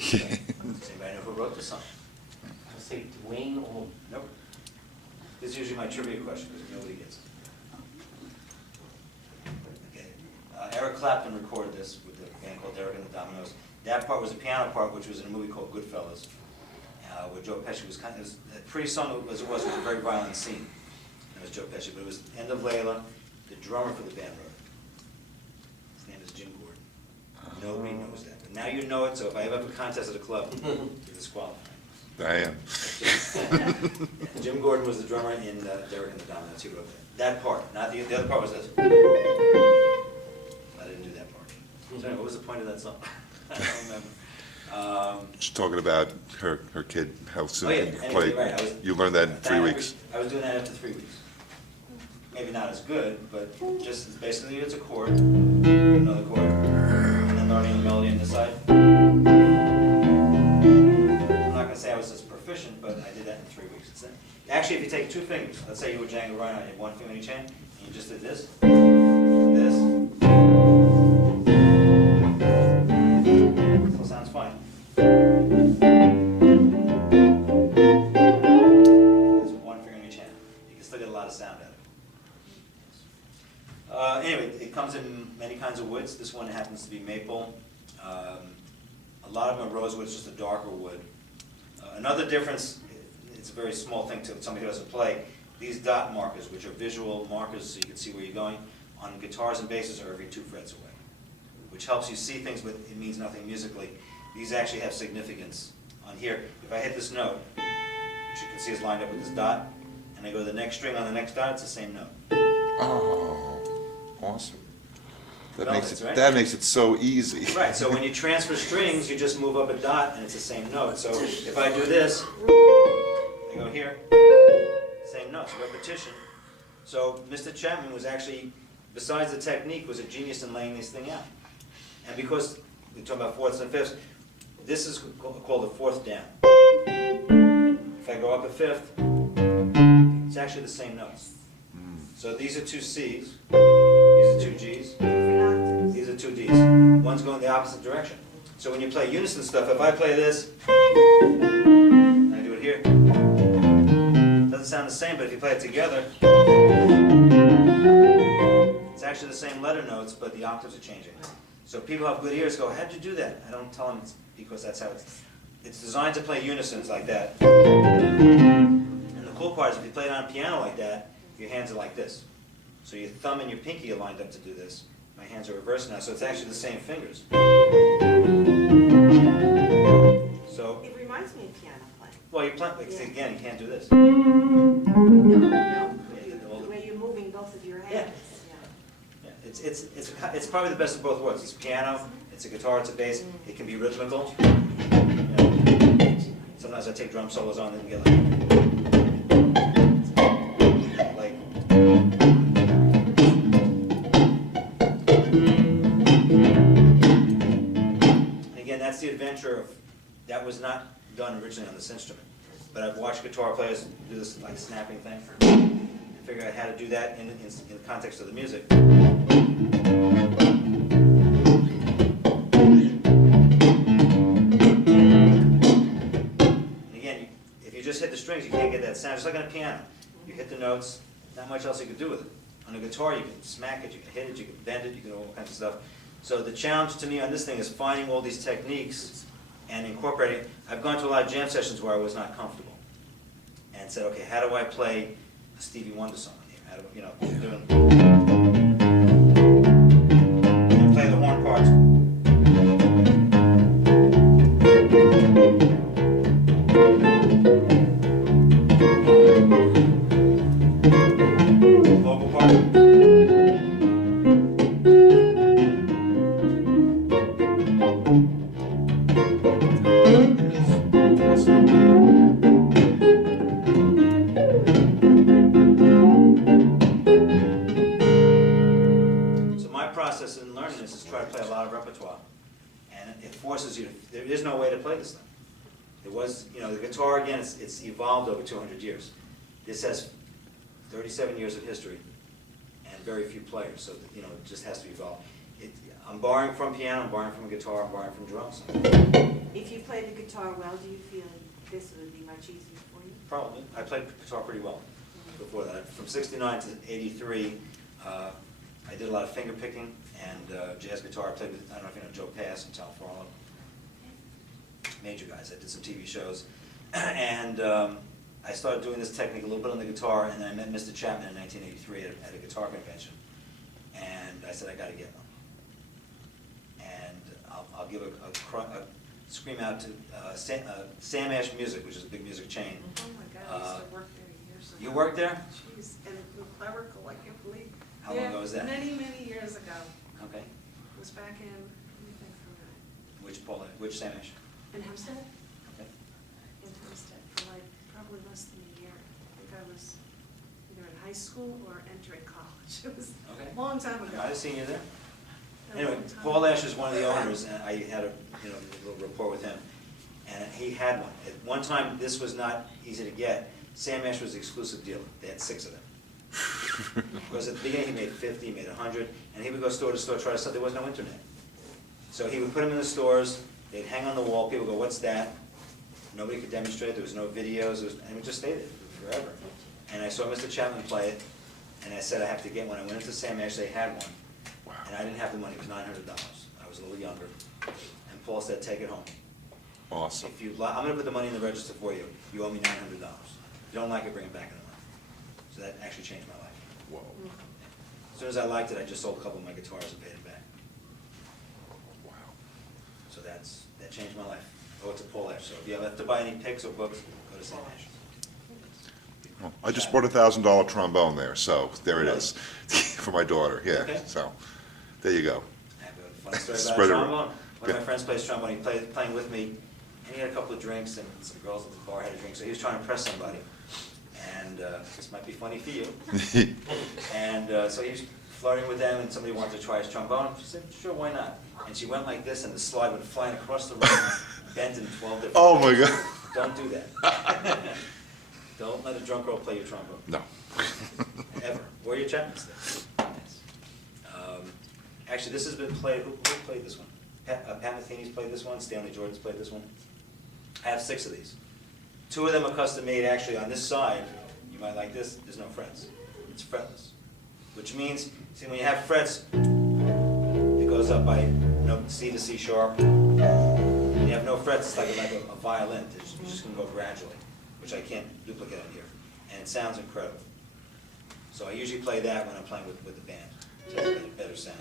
Does anybody know who wrote this song? I'll say Dwayne Oldham. Nope. This is usually my trivia question because nobody gets it. Okay. Eric Clapton recorded this with a band called Derek and the Dominoes. That part was a piano part, which was in a movie called Goodfellas, where Joe Pesci was kind of, pretty sung as it was a very violent scene. It was Joe Pesci, but it was End of Layla. The drummer for the band wrote it. His name is Jim Gordon. Nobody knows that. But now you know it, so if I ever have a contest at a club, you're disqualified. I am. Yeah, Jim Gordon was the drummer in Derek and the Dominoes. He wrote that part. Not the other part was this. I didn't do that part. Sorry, what was the point of that song? I don't remember. She's talking about her kid, how soon Oh, yeah. can you Anyway, play. right. You learned that in 3 weeks. I was doing that after 3 weeks. Maybe not as good, but just basically it's a chord, another chord, and then learning the melody on the side. I'm not going to say I was as proficient, but I did that in 3 weeks. Actually, if you take 2 fingers, let's say you were Django Reinhardt, you had 1 finger in each hand, and you just did this, this. Still sounds fine. There's 1 finger in each hand. You can still get a lot of sound out of it. Anyway, it comes in many kinds of woods. This one happens to be maple. A lot of them are rosewood, it's just a darker wood. Another difference, it's a very small thing to somebody who doesn't play, these dot markers, which are visual markers so you can see where you're going, on guitars and basses are every 2 frets away, which helps you see things, but it means nothing musically. These actually have significance. On here, if I hit this note, which you can see is lined up with this dot, and I go to the next string on the next dot, it's the same note. Oh, awesome. Relevance, right? That makes it so easy. Right, so when you transfer strings, you just move up a dot and it's the same note. So if I do this, I go here, same notes, repetition. So Mr. Chapman was actually, besides the technique, was a genius in laying this thing out. And because we talk about fourths and fifths, this is called a fourth down. If I go up a fifth, it's actually the same notes. So these are 2 C's, these are 2 G's, these are 2 D's. One's going the opposite direction. So when you play unison stuff, if I play this, and I do it here, it doesn't sound the same, but if you play it together, it's actually the same letter notes, but the octaves are changing. So people who have good ears go, how'd you do that? I don't tell them it's because that's how it's designed to play unisons like that. And the cool part is if you play it on a piano like that, your hands are like this. So your thumb and your pinky are lined up to do this. My hands are reversed now, so it's actually the same fingers. So, It reminds me of piano playing. well, you play, like, again, you can't do this. No, Yeah, the way you're moving both of your hands. Yeah, it's probably the best of both worlds. It's piano, it's a guitar, it's a bass. It can be rhythmical. You know, sometimes I take drum solos on and get like. Again, that's the adventure of, that was not done originally on this instrument. But I've watched guitar players do this like snapping thing and figure out how to do that in the context of the music. And again, if you just hit the strings, you can't get that sound. Just like on a piano. You hit the notes, not much else you can do with it. On a guitar, you can smack it, you can hit it, you can bend it, you can do all kinds of stuff. So the challenge to me on this thing is finding all these techniques and incorporating. I've gone to a lot of jam sessions where I was not comfortable and said, okay, how do I play a Stevie Wonder song here? How do, you know, doing, and play the horn parts. Vocal part. So my process in learning this is try to play a lot of repertoire. And it forces you to, there is no way to play this thing. It was, you know, the guitar, again, it's evolved over 200 years. This has 37 years of history and very few players, so, you know, it just has to evolve. I'm borrowing from piano, I'm borrowing from guitar, I'm borrowing from drums. If you play the guitar well, do you feel this would be much easier for you? Probably. I played guitar pretty well before that. From '69 to '83, I did a lot of finger picking and jazz guitar. I played with, I don't know if you know Joe Pass and Tal Farlow. Major guys. I did some TV shows. And I started doing this technique a little bit on the guitar, and then I met Mr. Chapman in 1983 at a guitar convention. And I said, I gotta get one. And I'll give a scream out to Sam Ash Music, which is a big music chain. Oh my God, I used to work there years ago. You worked there? Jeez, and the clerical, I can't believe. How long ago was that? Many, many years ago. Okay. It was back in, let me think for a minute. Which Sam Ash? In Hempstead? Okay. In Hempstead for like probably less than a year. I think I was either in high school or entering college. It was Okay. a long time I ago. might have seen you there. A Anyway, long time Paul ago. Ash is one of the owners, and I had a little rapport with him, and he had one. At one time, this was not easy to get. Sam Ash was the exclusive dealer. They had 6 of them. Because at the beginning, he made 50, he made 100, and he would go store to store, try to sell. There was no internet. So he would put them in the stores, they'd hang on the wall, people would go, what's that? Nobody could demonstrate, there was no videos, and it would just stay there forever. And I saw Mr. Chapman play it, and I said I have to get one. I went into Sam Ash, they had one. Wow. And I didn't have the money, it was $900. I was a little younger. And Paul said, take it home. Awesome. If you, I'm gonna put the money in the register for you. You owe me $900. If you don't like it, bring it back in a month. So that actually changed my life. Whoa. As soon as I liked it, I just sold a couple of my guitars and paid it back. Wow. So that changed my life. Oh, it's a Paul Ash. So if you have to buy any picks or books, go to Sam Ash. Well, I just bought a $1,000 trombone there, so there it is, for my daughter, yeah, Okay. so, there you go. I have a funny story about Spread it trombone. around. One of my friends plays trombone. He playing with me, and he had a couple of drinks, and some girls at the bar had a drink, so he was trying to impress somebody. And this might be funny for you. And so he was flirting with them, and somebody wanted to try his trombone. She said, sure, why not? And she went like this, and the slide went flying across the room, bent in 12 different Oh, my God. Don't do that. Don't let a drunk girl play your trombone. No. Ever. Or your Chapman Stick. Actually, this has been played, who played this one? Pat Metheny's played this one, Stanley Jordan's played this one. I have 6 of these. 2 of them are custom made. Actually, on this side, you might like this, there's no frets. It's fretless. Which means, see, when you have frets, it goes up by C to C sharp. When you have no frets, it's like a violin. You're just going to go gradually, which I can't duplicate on here. And it sounds incredible. So I usually play that when I'm playing with the band. So it's a better sound.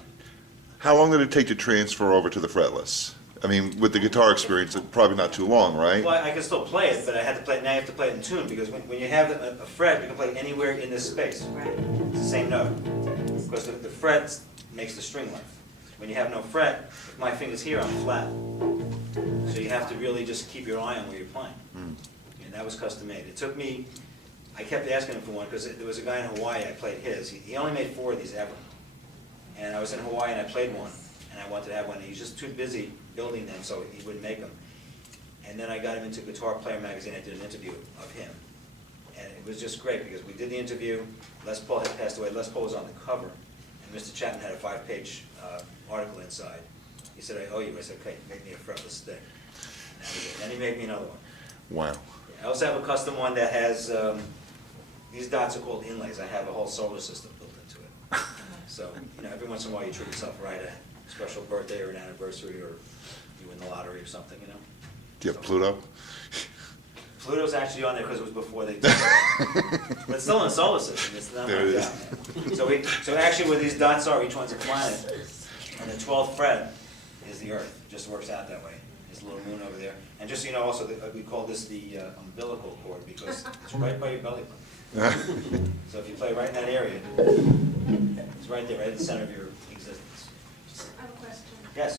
How long did it take to transfer over to the fretless? I mean, with the guitar experience, it's probably not too long, right? Well, I can still play it, but I had to play. Now you have to play it in tune, because when you have a fret, you can play anywhere in this space. Right. It's the same note. Because the fret makes the string length. When you have no fret, if my finger's here, I'm flat. So you have to really just keep your eye on where you're playing. Mm. And that was custom made. It took me, I kept asking him for one, because there was a guy in Hawaii, I played his. He only made 4 of these ever. And I was in Hawaii and I played one, and I wanted to have one. He was just too busy building them, so he wouldn't make them. And then I got him into Guitar Player magazine. I did an interview of him. And it was just great, because we did the interview. Les Paul had passed away. Les Paul was on the cover, and Mr. Chapman had a 5-page article inside. He said, I owe you. I said, okay, make me a fretless stick. And that was it. And he made me another one. Wow. I also have a custom one that has, these dots are called inlays. I have a whole solar system built into it. So, every once in a while you treat yourself right, a special birthday or an anniversary, or you win the lottery or something, Do you have Pluto? Pluto's actually on there because it was before they did it. But it's still in the solar system, it's not There it like is. that. So actually where these dots are, each one's a planet, and the 12th fret is the Earth. It just works out that way. There's a little moon over there. And just so you know also, we call this the umbilical cord, because it's right by your belly button. So if you play right in that area, it's right there, right at the center of your existence. I have a question. Yes?